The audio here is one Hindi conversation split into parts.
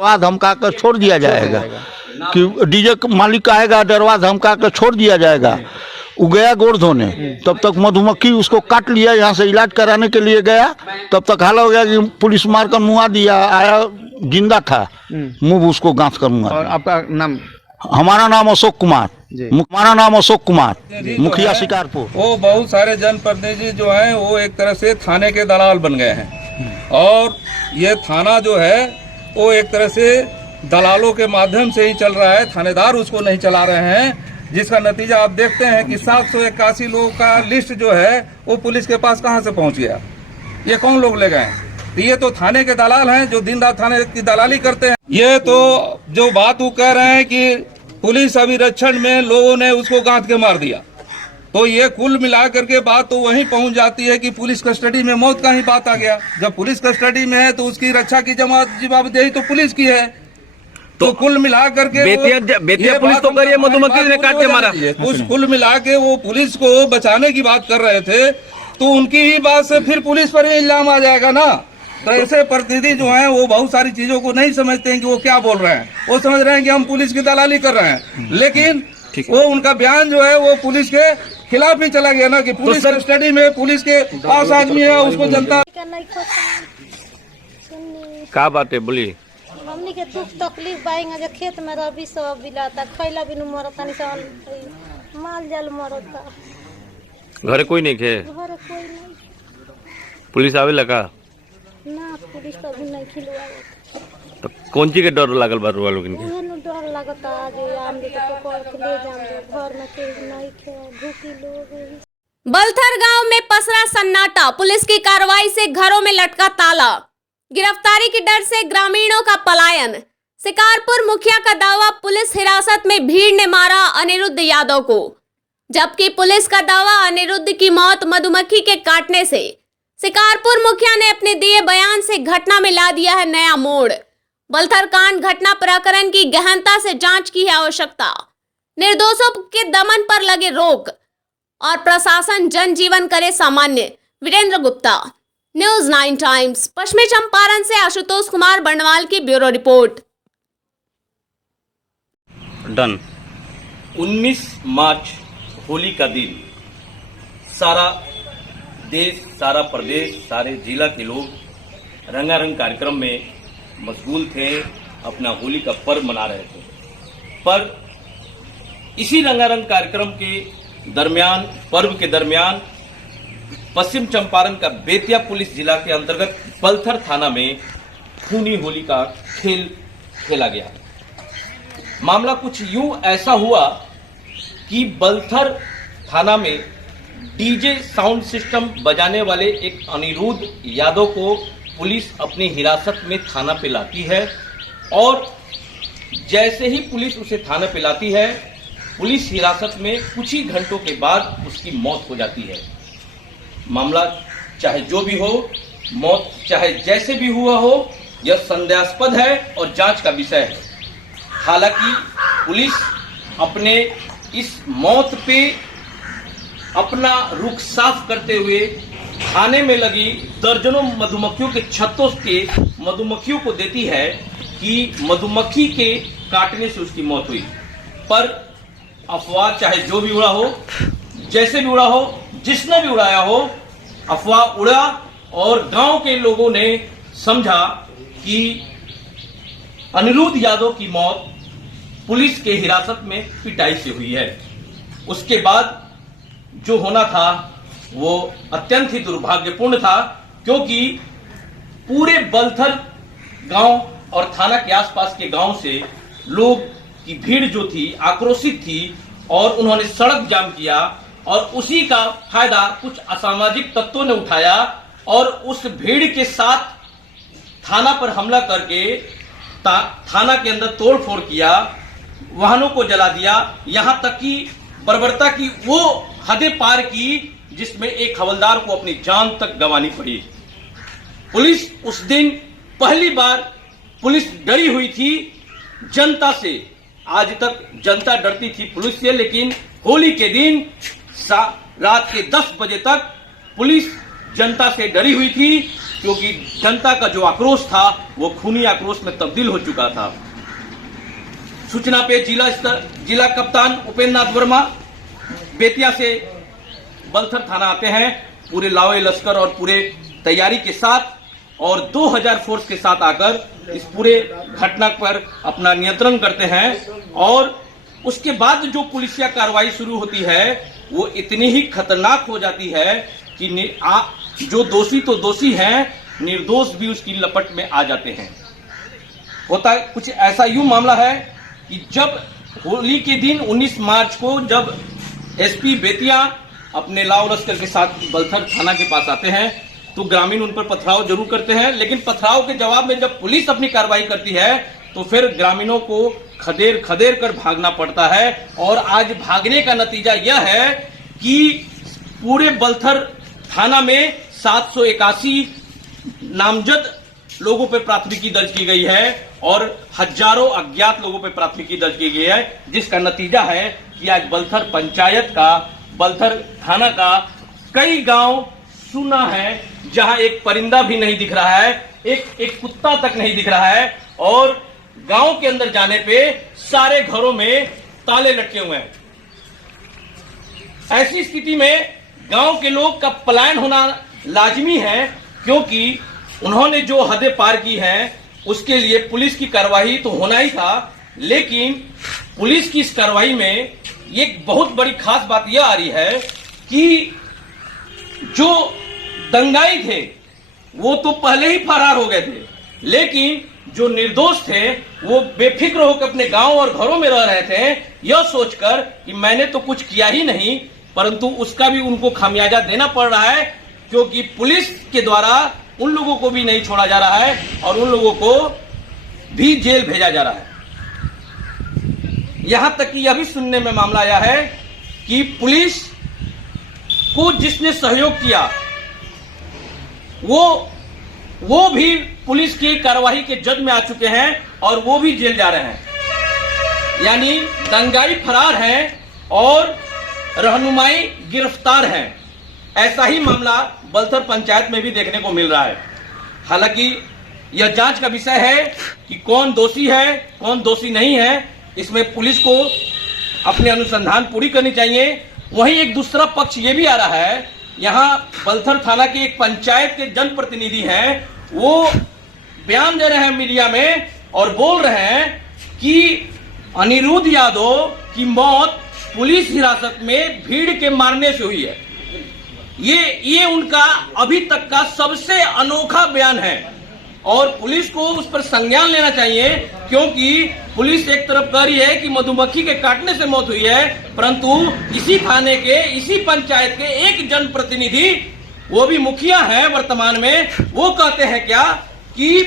डरवा धमका कर छोड़ दिया जाएगा कि डीजे मालिक आएगा, डरवा धमका कर छोड़ दिया जाएगा। वो गया गोड़ धोने, तब तक मधुमक्खी उसको काट लिया, यहाँ से इलाज कराने के लिए गया, तब तक हाल हो गया कि पुलिस मार कर मुआ दिया, आया जिंदा था, मुंह उसको गांथ कर मुआ। और आपका नाम? हमारा नाम अशोक कुमार, हमारा नाम अशोक कुमार, मुखिया शिकारपुर। वो बहुत सारे जनप्रतिनिधि जो हैं वो एक तरह से थाने के दलाल बन गए हैं, और ये थाना जो है वो एक तरह से दलालों के माध्यम से ही चल रहा है, थानेदार उसको नहीं चला रहे हैं, जिसका नतीजा आप देखते हैं कि 781 लोगों का लिस्ट जो है वो पुलिस के पास कहां से पहुंच गया। ये कौन लोग ले गए? तो ये तो थाने के दलाल हैं जो दिन रात थाने की दलाली करते हैं। ये तो जो बात वो कह रहे हैं कि पुलिस अभिरक्षण में लोगों ने उसको गांथ के मार दिया, तो ये कुल मिला करके बात तो वहीं पहुंच जाती है कि पुलिस कस्टडी में मौत का ही बात आ गया। जब पुलिस कस्टडी में है तो उसकी रक्षा की जवाबदेही तो पुलिस की है। तो कुल मिला करके बेतिया पुलिस तो करिए मधुमक्खी ने काट के मारा। कुल मिला के वो पुलिस को बचाने की बात कर रहे थे, तो उनकी ही बात से फिर पुलिस पर ही इल्जाम आ जाएगा ना। तो ऐसे प्रतिनिधि जो हैं वो बहुत सारी चीजों को नहीं समझते हैं कि वो क्या बोल रहे हैं। वो समझ रहे हैं कि हम पुलिस की दलाली कर रहे हैं, लेकिन वो उनका बयान जो है वो पुलिस के खिलाफ ही चला गया ना, कि पुलिस कस्टडी में पुलिस के पास आदमी है, उसको जनता क्या बात है बोली। हमनी के दुख तकलीफ बाएंगे जो खेत में रबी सब बिलाता, खैला बिनु मरता, नहीं माल जाल मरता, घर कोई नहीं खे, घर कोई नहीं, पुलिस आवे लगा ना पुलिस तो भी नहीं खिलवा। तो कौन चीज के डर लागल बा रुआ लोगन के? उहनु डर लगता जे आम दे तो पकड़ के ले जाम, घर में कोई नहीं खे, भूखी लोग। बलथर गांव में पसरा सन्नाटा, पुलिस की कार्रवाई से घरों में लटका ताला, गिरफ्तारी के डर से ग्रामीणों का पलायन। शिकारपुर मुखिया का दावा, पुलिस हिरासत में भीड़ ने मारा अनिरुद्ध यादव को, जबकि पुलिस का दावा अनिरुद्ध की मौत मधुमक्खी के काटने से। शिकारपुर मुखिया ने अपने दिए बयान से घटना में ला दिया है नया मोड़। बलथर कांड घटना प्रकरण की गहनता से जांच की है आवश्यकता, निर्दोषों के दमन पर लगे रोक और प्रशासन जनजीवन करे सामान्य। वीरेंद्र गुप्ता, न्यूज 9 टाइम्स, पश्चिमी चंपारण से आशुतोष कुमार बंडवाल की ब्यूरो रिपोर्ट। डन। 19 मार्च होली का दिन, सारा देश, सारा प्रदेश, सारे जिला के लोग रंगारंग कार्यक्रम में मशगूल थे, अपना होली का पर्व मना रहे थे। पर इसी रंगारंग कार्यक्रम के दरमियान, पर्व के दरमियान, पश्चिम चंपारण का बेतिया पुलिस जिला के अंतर्गत बलथर थाना में खूनी होली का खेल खेला गया। मामला कुछ यूं ऐसा हुआ कि बलथर थाना में डीजे साउंड सिस्टम बजाने वाले एक अनिरुद्ध यादव को पुलिस अपनी हिरासत में थाना पे लाती है, और जैसे ही पुलिस उसे थाना पे लाती है, पुलिस हिरासत में कुछ ही घंटों के बाद उसकी मौत हो जाती है। मामला चाहे जो भी हो, मौत चाहे जैसे भी हुआ हो, यह संदेहास्पद है और जांच का विषय है। हालांकि पुलिस अपने इस मौत पे अपना रुख साफ करते हुए थाने में लगी दर्जनों मधुमक्खियों के छत्तों के मधुमक्खियों को देती है कि मधुमक्खी के काटने से उसकी मौत हुई। पर अफवाह चाहे जो भी उड़ा हो, जैसे भी उड़ा हो, जिसने भी उड़ाया हो, अफवाह उड़ा और गांव के लोगों ने समझा कि अनिरुद्ध यादव की मौत पुलिस के हिरासत में पिटाई से हुई है। उसके बाद जो होना था वो अत्यंत ही दुर्भाग्यपूर्ण था, क्योंकि पूरे बलथर गांव और थाना के आसपास के गांव से लोग की भीड़ जो थी आक्रोशित थी, और उन्होंने सड़क जाम किया, और उसी का फायदा कुछ असामाजिक तत्वों ने उठाया और उस भीड़ के साथ थाना पर हमला करके थाना के अंदर तोड़फोड़ किया, वाहनों को जला दिया, यहां तक कि बर्बरता की वो हदें पार की जिसमें एक हवलदार को अपनी जान तक गंवानी पड़ी। पुलिस उस दिन पहली बार पुलिस डरी हुई थी जनता से। आज तक जनता डरती थी पुलिस से, लेकिन होली के दिन रात के 10 बजे तक पुलिस जनता से डरी हुई थी क्योंकि जनता का जो आक्रोश था वो खूनी आक्रोश में तब्दील हो चुका था। सूचना पे जिला कप्तान उपेंद्र नाथ वर्मा बेतिया से बलथर थाना आते हैं पूरे लावे लश्कर और पूरे तैयारी के साथ और 2000 फोर्स के साथ आकर इस पूरे घटना पर अपना नियंत्रण करते हैं और उसके बाद जो पुलिसिया कार्रवाई शुरू होती है वो इतनी ही खतरनाक हो जाती है कि जो दोषी तो दोषी हैं, निर्दोष भी उसकी लपट में आ जाते हैं। होता कुछ ऐसा यूं मामला है कि जब होली के दिन 19 मार्च को जब एसपी बेतिया अपने लाव लश्कर के साथ बलथर थाना के पास आते हैं तो ग्रामीण उन पर पथराव जरूर करते हैं, लेकिन पथराव के जवाब में जब पुलिस अपनी कार्रवाई करती है तो फिर ग्रामीणों को खदेड़ खदेड़ कर भागना पड़ता है। और आज भागने का नतीजा यह है कि पूरे बलथर थाना में 781 नामजद लोगों पर प्राथमिकी दर्ज की गई है और हजारों अज्ञात लोगों पर प्राथमिकी दर्ज की गई है, जिसका नतीजा है कि आज बलथर पंचायत का, बलथर थाना का कई गांव सुना है जहां एक परिंदा भी नहीं दिख रहा है, एक कुत्ता तक नहीं दिख रहा है और गांव के अंदर जाने पे सारे घरों में ताले लटके हुए हैं। ऐसी स्थिति में गांव के लोग का पलायन होना लाजमी है, क्योंकि उन्होंने जो हदें पार की हैं उसके लिए पुलिस की कार्रवाई तो होना ही था, लेकिन पुलिस की इस कार्रवाई में एक बहुत बड़ी खास बात यह आ रही है कि जो दंगाई थे वो तो पहले ही फरार हो गए थे, लेकिन जो निर्दोष थे वो बेफिक्र होकर अपने गांव और घरों में रह रहे थे, यह सोचकर कि मैंने तो कुछ किया ही नहीं, परंतु उसका भी उनको खामियाजा देना पड़ रहा है, क्योंकि पुलिस के द्वारा उन लोगों को भी नहीं छोड़ा जा रहा है और उन लोगों को भी जेल भेजा जा रहा है। यहां तक कि यह भी सुनने में मामला आया है कि पुलिस को जिसने सहयोग किया वो भी पुलिस की कार्रवाई के जद में आ चुके हैं और वो भी जेल जा रहे हैं। यानी दंगाई फरार हैं और रहनुमाई गिरफ्तार हैं। ऐसा ही मामला बलथर पंचायत में भी देखने को मिल रहा है। हालांकि यह जांच का विषय है कि कौन दोषी है, कौन दोषी नहीं है, इसमें पुलिस को अपनी अनुसंधान पूरी करनी चाहिए। वहीं एक दूसरा पक्ष ये भी आ रहा है, यहाँ बलथर थाना के एक पंचायत के जनप्रतिनिधि हैं, वो बयान दे रहे हैं मीडिया में और बोल रहे हैं कि अनिरुद्ध यादव की मौत पुलिस हिरासत में भीड़ के मारने से हुई है। ये उनका अभी तक का सबसे अनोखा बयान है और पुलिस को उस पर संज्ञान लेना चाहिए, क्योंकि पुलिस एक तरफ कह रही है कि मधुमक्खी के काटने से मौत हुई है, परंतु इसी थाने के, इसी पंचायत के एक जनप्रतिनिधि, वो भी मुखिया हैं वर्तमान में, वो कहते हैं क्या कि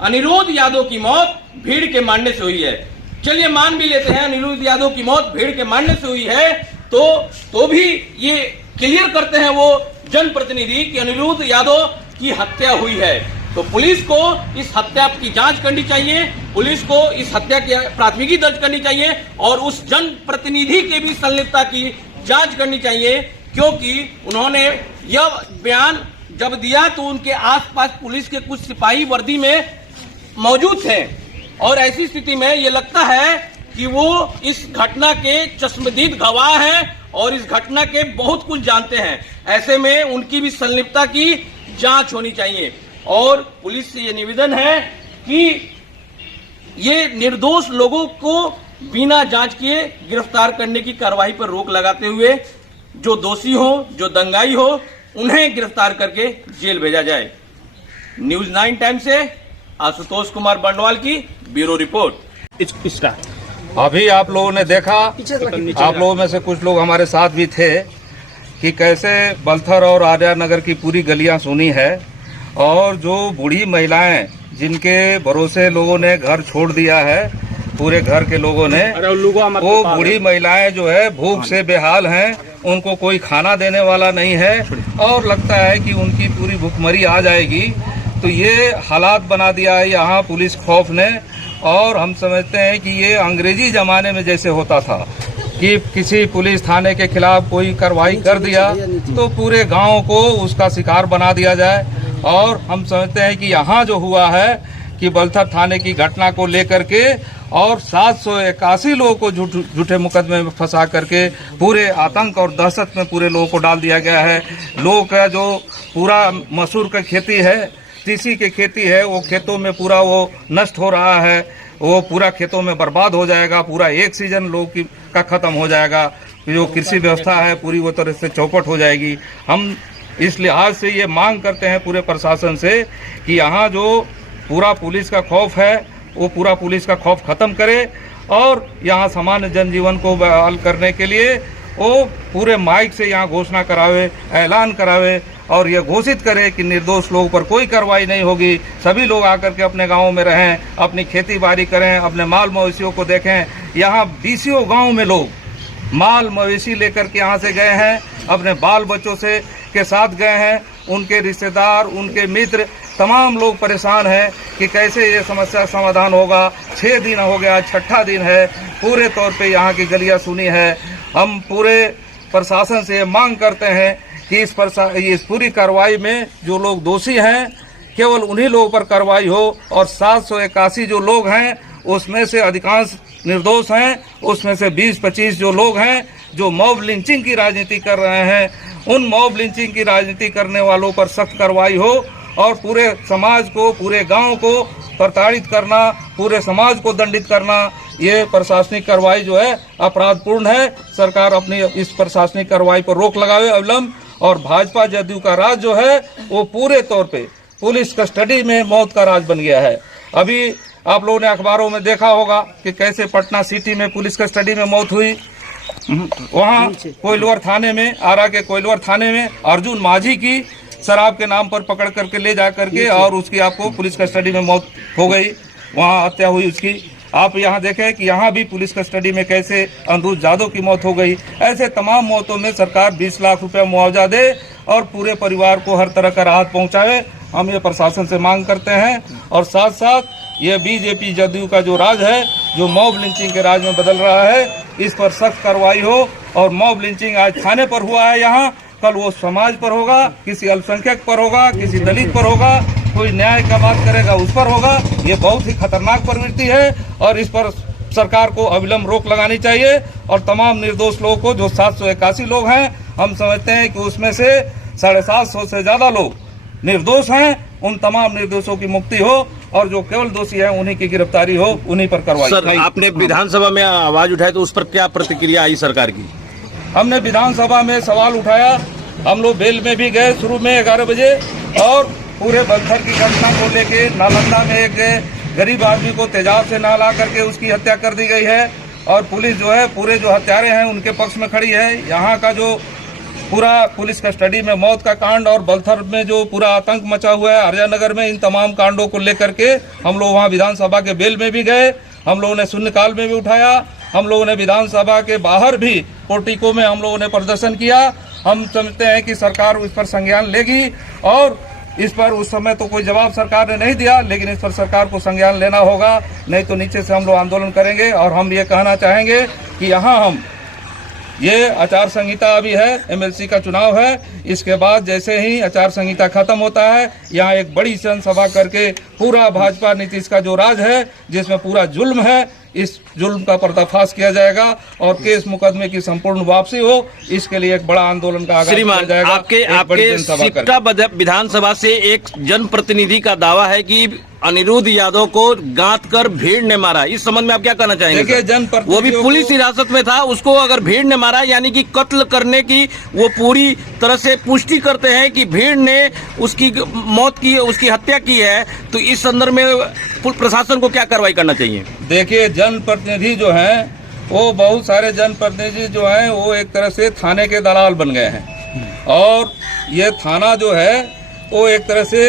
अनिरुद्ध यादव की मौत भीड़ के मारने से हुई है। चलिए मान भी लेते हैं अनिरुद्ध यादव की मौत भीड़ के मारने से हुई है, तो भी ये क्लियर करते हैं वो जनप्रतिनिधि कि अनिरुद्ध यादव की हत्या हुई है। तो पुलिस को इस हत्या की जांच करनी चाहिए, पुलिस को इस हत्या की प्राथमिकी दर्ज करनी चाहिए और उस जनप्रतिनिधि के भी संलिप्तता की जांच करनी चाहिए, क्योंकि उन्होंने यह बयान जब दिया तो उनके आसपास पुलिस के कुछ सिपाही वर्दी में मौजूद थे और ऐसी स्थिति में ये लगता है कि वो इस घटना के चश्मदीद गवाह हैं और इस घटना के बहुत कुछ जानते हैं। ऐसे में उनकी भी संलिप्तता की जांच होनी चाहिए और पुलिस से ये निवेदन है कि ये निर्दोष लोगों को बिना जांच किए गिरफ्तार करने की कार्रवाई पर रोक लगाते हुए जो दोषी हो, जो दंगाई हो, उन्हें गिरफ्तार करके जेल भेजा जाए। न्यूज़ 9 टाइम से आशुतोष कुमार बंडवाल की ब्यूरो रिपोर्ट। इसका अभी आप लोगों ने देखा, आप लोगों में से कुछ लोग हमारे साथ भी थे कि कैसे बलथर और आर्या नगर की पूरी गलियां सुनी है और जो बूढ़ी महिलाएं जिनके भरोसे लोगों ने घर छोड़ दिया है, पूरे घर के लोगों ने, वो बूढ़ी महिलाएं जो है भूख से बेहाल हैं, उनको कोई खाना देने वाला नहीं है और लगता है कि उनकी पूरी भूखमरी आ जाएगी। तो ये हालात बना दिया है यहाँ पुलिस खौफ ने और हम समझते हैं कि ये अंग्रेजी ज़माने में जैसे होता था कि किसी पुलिस थाने के खिलाफ कोई कार्रवाई कर दिया तो पूरे गांव को उसका शिकार बना दिया जाए और हम समझते हैं कि यहाँ जो हुआ है कि बलथर थाने की घटना को लेकर के और 781 लोगों को झूठे मुकदमे में फंसा करके पूरे आतंक और दहशत में पूरे लोगों को डाल दिया गया है। लोगों का जो पूरा मसूर का खेती है, तीसी की खेती है, वो खेतों में पूरा वो नष्ट हो रहा है, वो पूरा खेतों में बर्बाद हो जाएगा, पूरा एक सीजन लोग का ख़त्म हो जाएगा, जो कृषि व्यवस्था है पूरी वो तरह से चौपट हो जाएगी। हम इस लिहाज से ये मांग करते हैं पूरे प्रशासन से कि यहाँ जो पूरा पुलिस का खौफ है वो पूरा पुलिस का खौफ ख़त्म करे और यहाँ सामान्य जनजीवन को बहाल करने के लिए वो पूरे माइक से यहाँ घोषणा करावे, ऐलान करावे और ये घोषित करे कि निर्दोष लोगों पर कोई कार्रवाई नहीं होगी। सभी लोग आकर के अपने गाँव में रहें, अपनी खेती बाड़ी करें, अपने माल मवेशियों को देखें। यहाँ 20 गाँव में लोग माल मवेशी लेकर के यहाँ से गए हैं, अपने बाल बच्चों से के साथ गए हैं, उनके रिश्तेदार, उनके मित्र तमाम लोग परेशान हैं कि कैसे ये समस्या समाधान होगा। 6 दिन हो गया, 6ठा दिन है, पूरे तौर पे यहाँ की गलियाँ सुनी है। हम पूरे प्रशासन से मांग करते हैं कि इस पूरी कार्रवाई में जो लोग दोषी हैं केवल उन्हीं लोगों पर कार्रवाई हो और 781 जो लोग हैं उसमें से अधिकांश निर्दोष हैं। उसमें से 20-25 जो लोग हैं जो मॉब लिंचिंग की राजनीति कर रहे हैं, उन मॉब लिंचिंग की राजनीति करने वालों पर सख्त कार्रवाई हो और पूरे समाज को, पूरे गांव को प्रताड़ित करना, पूरे समाज को दंडित करना, ये प्रशासनिक कार्रवाई जो है अपराधपूर्ण है। सरकार अपनी इस प्रशासनिक कार्रवाई पर रोक लगावे अविलंब और भाजपा जदयू का राज जो है वो पूरे तौर पे पुलिस कस्टडी में मौत का राज बन गया है। अभी आप लोगों ने अखबारों में देखा होगा कि कैसे पटना सिटी में पुलिस कस्टडी में मौत हुई। वहाँ कोइलवर थाने में, आरा के कोइलवर थाने में अर्जुन माझी की शराब के नाम पर पकड़ करके ले जा करके और उसकी आपको पुलिस कस्टडी में मौत हो गई, वहाँ हत्या हुई उसकी। आप यहाँ देखें कि यहाँ भी पुलिस कस्टडी में कैसे अमरूद जादव की मौत हो गई। ऐसे तमाम मौतों में सरकार 20 लाख रुपया मुआवजा दे और पूरे परिवार को हर तरह का राहत पहुँचावे। हम ये प्रशासन से मांग करते हैं और साथ साथ ये बीजेपी जदयू का जो राज है, जो मॉब लिंचिंग के राज में बदल रहा है, इस पर सख्त कार्रवाई हो। और मॉब लिंचिंग आज थाने पर हुआ है यहाँ, कल वो समाज पर होगा, किसी अल्पसंख्यक पर होगा, किसी दलित पर होगा, कोई न्याय का बात करेगा उस पर होगा। ये बहुत ही खतरनाक प्रवृत्ति है और इस पर सरकार को अविलंब रोक लगानी चाहिए। और तमाम निर्दोष लोगों को, जो 781 लोग हैं, हम समझते हैं कि उसमें से 750 से ज़्यादा लोग निर्दोष हैं, उन तमाम निर्दोषों की मुक्ति हो और जो केवल दोषी हैं उन्हीं की गिरफ्तारी हो, उन्हीं पर कार्रवाई। सर, आपने विधानसभा में आवाज उठाई तो उस पर क्या प्रतिक्रिया आई सरकार की? हमने विधानसभा में सवाल उठाया, हम लोग बेल में भी गए शुरू में 11 बजे और पूरे बलथर की घटना को लेके नालंदा में एक गरीब आदमी को तेजाब से नहला करके उसकी हत्या कर दी गई है और पुलिस जो है पूरे जो हत्यारे हैं उनके पक्ष में खड़ी है। यहाँ का जो पूरा पुलिस कस्टडी में मौत का कांड और बलथर में जो पूरा आतंक मचा हुआ है हरियाणा में, इन तमाम कांडों को लेकर के हम लोग वहाँ विधानसभा के बेल में भी गए, हम लोगों ने शून्यकाल में भी उठाया, हम लोगों ने विधानसभा के बाहर भी पोर्टिको में हम लोगों ने प्रदर्शन किया। हम समझते हैं कि सरकार इस पर संज्ञान लेगी और इस पर उस समय तो कोई जवाब सरकार ने नहीं दिया, लेकिन इस पर सरकार को संज्ञान लेना होगा, नहीं तो नीचे से हम लोग आंदोलन करेंगे। और हम ये कहना चाहेंगे कि यहाँ हम ये आचार संहिता अभी है, एमएलसी का चुनाव है, इसके बाद जैसे ही आचार संहिता खत्म होता है यहाँ एक बड़ी जनसभा करके पूरा भाजपा नीतीश का जो राज है, जिसमें पूरा जुल्म है, इस जुल्म का पर्दाफाश किया जाएगा और केस मुकदमे की संपूर्ण वापसी हो। इसके लिए एक बड़ा आंदोलन का आगाज किया जाएगा। आपके सिकटा विधानसभा से एक जनप्रतिनिधि का दावा है कि अनिरुद्ध यादव को गांथ कर भीड़ ने मारा। इस संबंध में आप क्या कहना चाहेंगे? देखिए, वो भी पुलिस हिरासत में था, उसको अगर भीड़ ने मारा यानी कि कत्ल करने की वो पूरी तरह से पुष्टि करते हैं कि भीड़ ने उसकी मौत की, उसकी हत्या की है। तो इस संदर्भ में प्रशासन को क्या कार्रवाई करना चाहिए? देखिए, जनप्रतिनिधि जो हैं वो बहुत सारे जनप्रतिनिधि जो हैं वो एक तरह से थाने के दलाल बन गए हैं और ये थाना जो है वो एक तरह से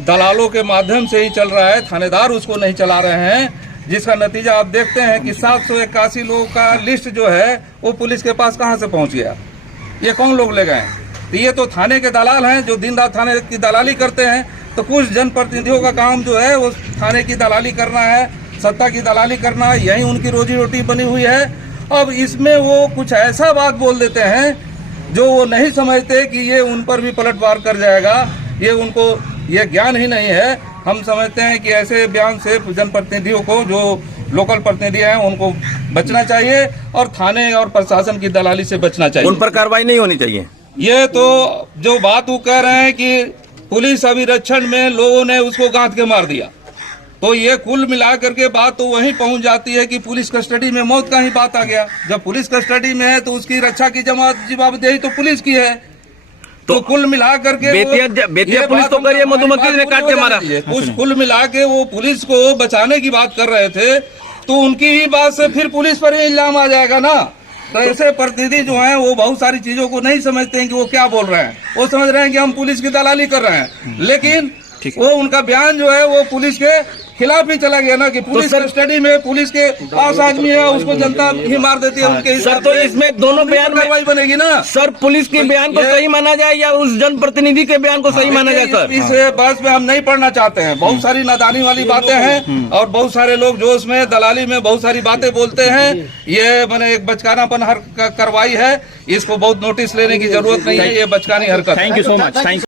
दलालों के माध्यम से ही चल रहा है, थानेदार उसको नहीं चला रहे हैं, जिसका नतीजा आप देखते हैं कि 781 लोगों का लिस्ट जो है वो पुलिस के पास कहां से पहुंच गया। ये कौन लोग ले गए? तो ये तो थाने के दलाल हैं जो दिन रात थाने की दलाली करते हैं। तो कुछ जनप्रतिनिधियों का काम जो है वो थाने की दलाली करना है, सत्ता की दलाली करना है, यही उनकी रोजी रोटी बनी हुई है। अब इसमें वो कुछ ऐसा बात बोल देते हैं जो वो नहीं समझते कि ये उन पर भी पलटवार कर जाएगा, ये उनको ये ज्ञान ही नहीं है। हम समझते हैं कि ऐसे बयान से जनप्रतिनिधियों को, जो लोकल प्रतिनिधि हैं, उनको बचना चाहिए और थाने और प्रशासन की दलाली से बचना चाहिए। उन पर कार्रवाई नहीं होनी चाहिए। ये तो जो बात वो कह रहे हैं कि पुलिस अभिरक्षण में लोगों ने उसको गांठ के मार दिया, तो ये कुल मिला करके बात तो वहीं पहुंच जाती है कि पुलिस कस्टडी में मौत का ही बात आ गया। जब पुलिस कस्टडी में है तो उसकी रक्षा की जवाबदेही तो पुलिस की है। तो कुल मिला करके बेतिया पुलिस तो करिए मधुमक्खी ने काट के मारा। कुल मिला के वो पुलिस को बचाने की बात कर रहे थे, तो उनकी ही बात से फिर पुलिस पर ही इल्जाम आ जाएगा ना। तो ऐसे प्रतिनिधि जो हैं वो बहुत सारी चीजों को नहीं समझते हैं कि वो क्या बोल रहे हैं। वो समझ रहे हैं कि हम पुलिस की दलाली कर रहे हैं, लेकिन वो उनका बयान जो है वो पुलिस के खिलाफ ही चला गया ना, कि पुलिस कस्टडी में पुलिस के पास आदमी है, उसको जनता ही मार देती है उनके। सर तो इसमें दोनों बयान में कार्रवाई बनेगी ना। सर पुलिस के बयान को सही माना जाए या उस जनप्रतिनिधि के बयान को सही माना जाए? सर इस बहस में हम नहीं पढ़ना चाहते हैं। बहुत सारी नादानी वाली बातें हैं और बहुत सारे लोग जोश में दलाली में बहुत सारी बातें बोलते हैं। ये मैंने एक बचकानापन कार्रवाई है, इसको बहुत नोटिस लेने की जरूरत नहीं है। ये बचकानी हरकत। Thank you so much.